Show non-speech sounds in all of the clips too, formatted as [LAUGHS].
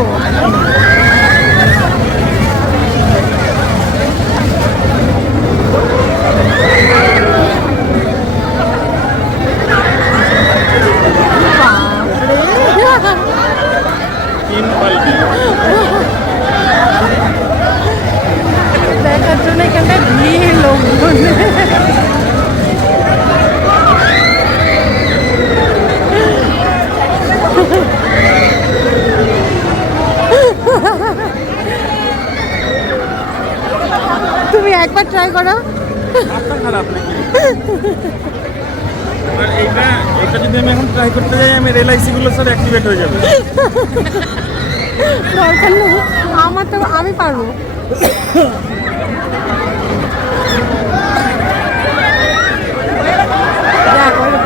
চড়তেও পারব বাপরে। তিন পাল্টি একবার ট্রাই করো। খারাপ নাকি? আর এইটা এটা যদি আমি এখন ট্রাই করতে যাই আমি এলআইসি গুলো স্যার অ্যাক্টিভেট হয়ে যাবে। দরকার নেই। আমার তো আমি পারব।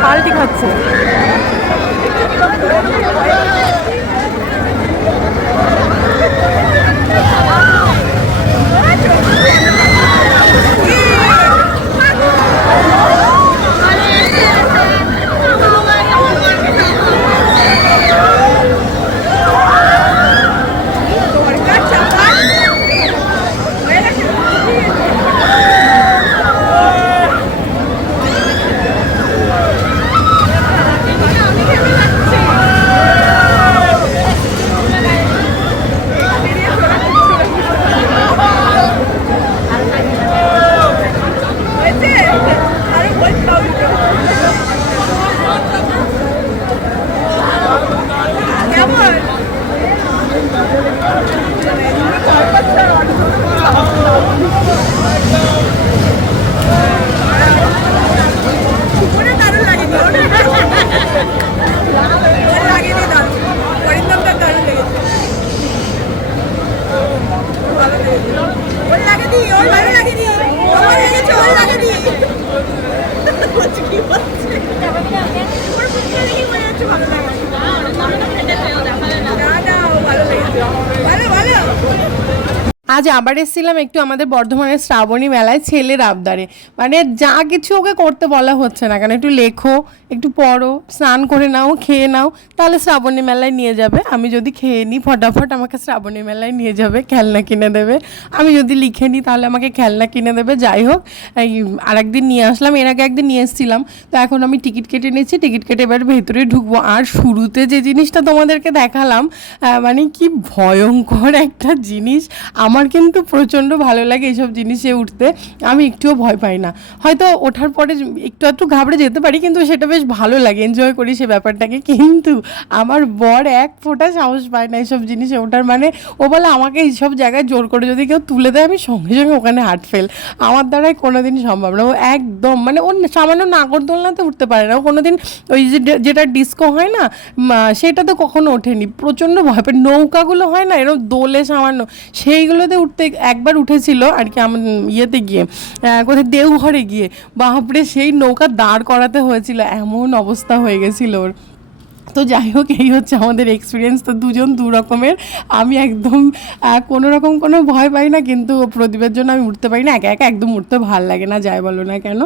পাল্টি খাচ্ছে। আজ আবার এসেছিলাম একটু আমাদের বর্ধমানের শ্রাবণী মেলায় ছেলের আবদারে। মানে যা কিছু ওকে করতে বলা হচ্ছে না। কেন একটু লেখো, একটু পড়ো, স্নান করে নাও, খেয়ে নাও, তাহলে শ্রাবণী মেলায় নিয়ে যাবে। আমি যদি খেয়ে নিই, ফটাফট আমাকে শ্রাবণী মেলায় নিয়ে যাবে, খেলনা কিনে দেবে। আমি যদি লিখে নিই, তাহলে আমাকে খেলনা কিনে দেবে। যাই হোক, এই আরেকদিন নিয়ে আসলাম, এর আগে একদিন নিয়ে এসেছিলাম। তো এখন আমি টিকিট কেটে নিচ্ছি টিকিট কেটে এবার ভেতরে ঢুকবো। আর শুরুতে যে জিনিসটা তোমাদেরকে দেখালাম মানে কি ভয়ঙ্কর একটা জিনিস। আমার কিন্তু প্রচণ্ড ভালো লাগে এইসব জিনিসে উঠতে। আমি একটুও ভয় পাই না। হয়তো ওঠার পরে একটু একটু ঘাবড়ে যেতে পারি, কিন্তু সেটা বেশ ভালো লাগে। এনজয় করি সে ব্যাপারটাকে। কিন্তু আমার বর এক ফোঁটা সাহস পায় না এইসব জিনিসে ওঠার মানে ও বলে আমাকে এইসব জায়গায় জোর করে যদি কেউ তুলে দেয়, আমি সঙ্গে সঙ্গে ওখানে হাট ফেল। আমার দ্বারাই কোনোদিন সম্ভব না। ও একদম মানে ও সামান্য নাগরদোলনাতে উঠতে পারে না। ও কোনোদিন ওই যে যেটা ডিস্কো হয় না সেটা তো কখনো ওঠেনি। প্রচণ্ড ভয় পায় নৌকাগুলো হয় না এরকম দোলে সামান্য, সেইগুলোতে উঠতে, একবার উঠেছিল আর কি আমার ইয়েতে গিয়ে কোথায় দেওঘরে গিয়ে, বাপরে সেই নৌকা দাঁড় করাতে হয়েছিল, এমন অবস্থা হয়ে গেছিল ওর। তো যাই হোক এই হচ্ছে আমাদের এক্সপিরিয়েন্স তো দুজন দু রকমের। আমি একদম কোনো রকম কোনো ভয় পাই না কিন্তু প্রদীপের জন্য আমি উঠতে পারি না। একা একা একদম উঠতে ভালো লাগে না যাই বলো না কেন।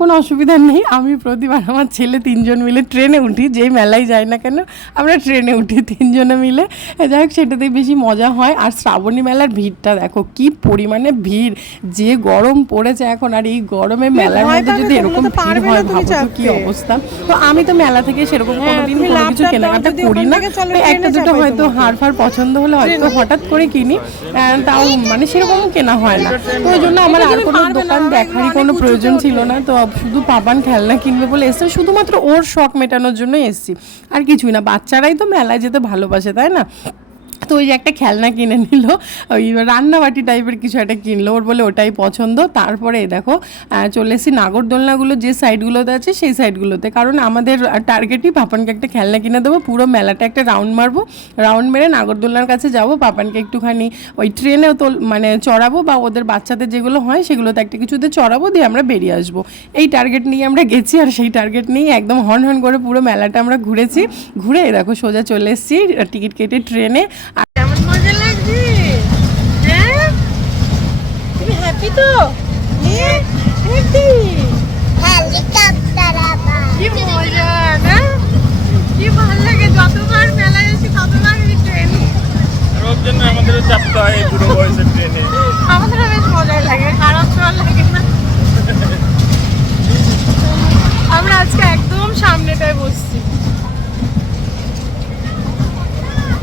কোনো অসুবিধা নেই। আমি প্রদীপ আর আমার ছেলে তিনজন মিলে ট্রেনে উঠি যেই মেলায় যাই না কেন আমরা ট্রেনে উঠি তিনজনে মিলে। যাই হোক সেটাতেই বেশি মজা হয়। আর শ্রাবণী মেলার ভিড়টা দেখো কি পরিমাণে ভিড়! যে গরম পড়েছে এখন আর এই গরমে মেলার মধ্যে যদি এরকম ভিড় হয় ভাবো কি অবস্থা। তো আমি তো মেলা থেকে সেরকম হ্যাঁ, কোনোদিন কোনো কিছু কেনাকাটা করি না একটা দুটো হয়তো হার ফার পছন্দ হলে হয়তো হঠাৎ করে কিনি তাও মানে সেরকম কেনা হয় না। তো ওই জন্য আমার আর কোনো দোকান দেখারই কোনো প্রয়োজন ছিল না তো শুধু পাবান খেলনা কিনবে বলে এসছে শুধুমাত্র ওর শখ মেটানোর জন্য এসছি। আর কিছুই না বাচ্চারাই তো মেলায় যেতে ভালোবাসে তাই না? তো ওই যে একটা খেলনা কিনে নিল, ওই রান্নাবাটি টাইপের কিছু একটা কিনলো, ওর বলে ওটাই পছন্দ। তারপরে দেখো চলে এসেছি নাগরদোলনাগুলো, যে সাইডগুলোতে আছে সেই সাইডগুলোতে কারণ আমাদের টার্গেটই পাপানকে একটা খেলনা কিনে দেবো, পুরো মেলাটা একটা রাউন্ড মারবো। রাউন্ড মেরে নাগরদোলনার কাছে যাব, পাপানকে একটুখানি ওই ট্রেনেও তো মানে চড়াবো বা ওদের বাচ্চাদের যেগুলো হয় সেগুলোতে একটা কিছুতে চড়াবো, দিয়ে আমরা বেরিয়ে আসব। এই টার্গেট নিয়ে আমরা গেছি আর সেই টার্গেট নিয়ে একদম হর্ন হর্ন করে পুরো মেলাটা আমরা ঘুরেছি। ঘুরে দেখো সোজা চলে এসেছি, টিকিট কেটে ট্রেনে তো? কি মজা কি ভালো লাগে যতবার মেলায় ততবার ট্রেন জন্য ট্রেনে বেশ লাগে খারাপ চল না। [LAUGHS] আমরা আজকে একদম সামনেটায় বসছি।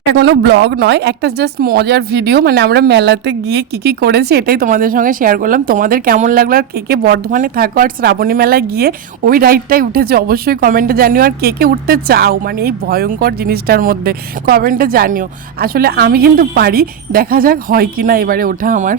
এটা কোনো ব্লগ নয়, একটা জাস্ট মজার ভিডিও মানে আমরা মেলাতে গিয়ে কী কী করেছি এটাই তোমাদের সঙ্গে শেয়ার করলাম। তোমাদের কেমন লাগল আর কে কে বর্ধমানে থাকো আর শ্রাবণী মেলায় গিয়ে ওই রাইডটাই উঠেছে? অবশ্যই কমেন্টে জানিও আর কে কে উঠতে চাও? মানে এই ভয়ঙ্কর জিনিসটার মধ্যে কমেন্টে জানিও। আসলে আমি কিন্তু পারি, দেখা যাক হয় কি না এবারে ওঠা আমার।